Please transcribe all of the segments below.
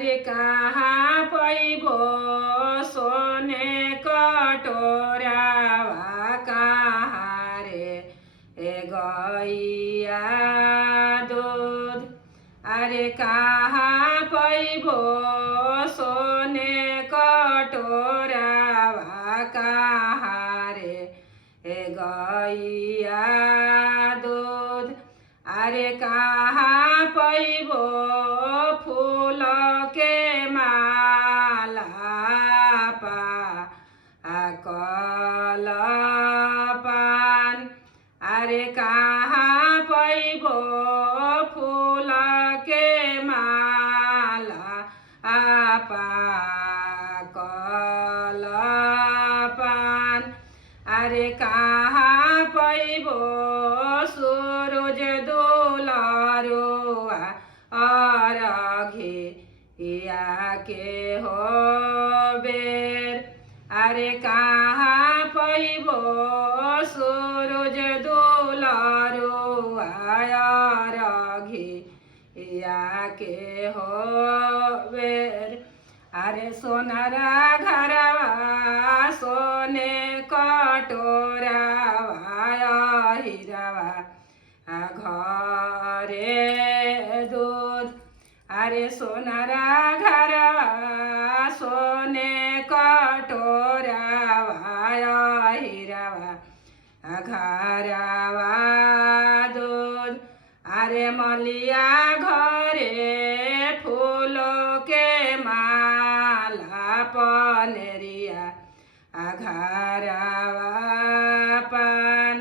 अरे कहाँ पैबो सोने कटोरावा कहाँ रे ए गैया दूध। अरे कहाँ पैबो सोने कटोरावा कहाँ रे ए गैया दूध। अरे कहाँ पैबो फूल के माला पाकल पान। अरे कहाँ पैबो फूल के माला पाकल पान। अरे कहाँ पैबो सूरज दुलारुआ अर्घिया के हो बेर। अरे कहाँ पैबो सूरज दुलारुआ अर्घिया के हो बेर। अरे सोनारा घरवा सोने कटोरावा हीरावा घरे दूध। अरे सोनारा घरवा सोने कटोरावा हीरावा घरवा दूध। अरे मलिया घरे फूलो के माला पनेरिया घरवा पान।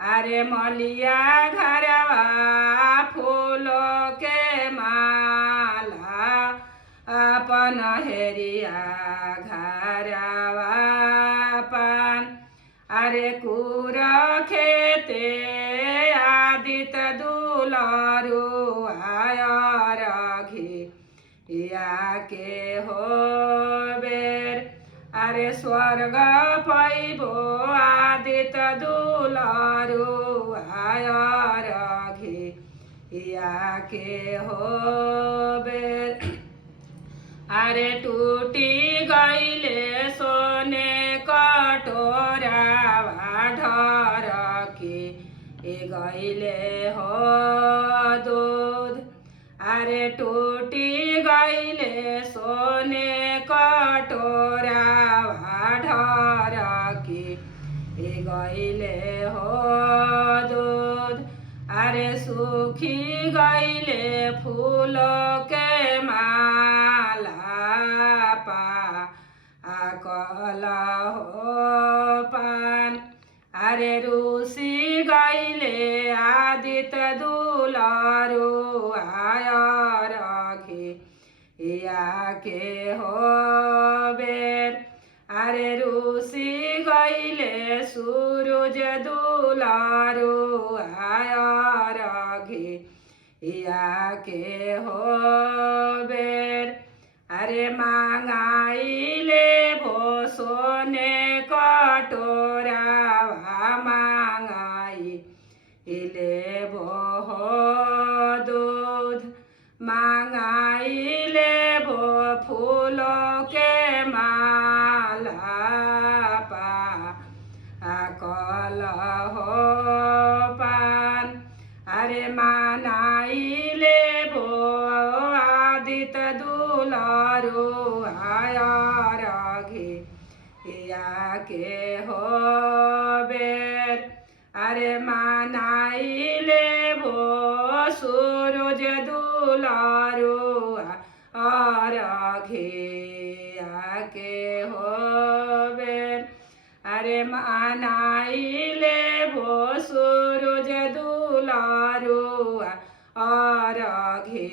अरे मलिया घरवा फूलो के माला पनहेरिया घरवा पान। अरे कुर खेते आदित दुलारुआ अर्घिया के हो बेर। अरे स्वर्ग पैबो आदित दुलारुआ अर्घिया के हो बेर। अरे टूटी गईले सोने कटोरावा ढरकी गईले हो दूध। अरे टूटी गईले सोने कटोरावा ढरकी गईले हो दूध। अरे सूखी गईले फूल के माला पाकल हो पान। अरे रूसी गईले आदित दुलारुआ अर्घिया के हो बेर। अरे रूसी गईले सूरज दुलारुआ अर्घिया के हो बेर। अरे मांगाइले भो सोने कटोरावा मांगाइले भो हो दूध। मांगाइले भो फूलो के माला पाकल हो पान। अरे मानाइले भो आदित दुलारुआ अर्घिया के हो बेर। अरे मानाइले भो सूरज दुलारुआ अर्घिया के हो बेर। अरे मानाइले भो सूरज दुलारुआ अर्घिया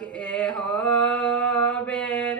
के हो बेर।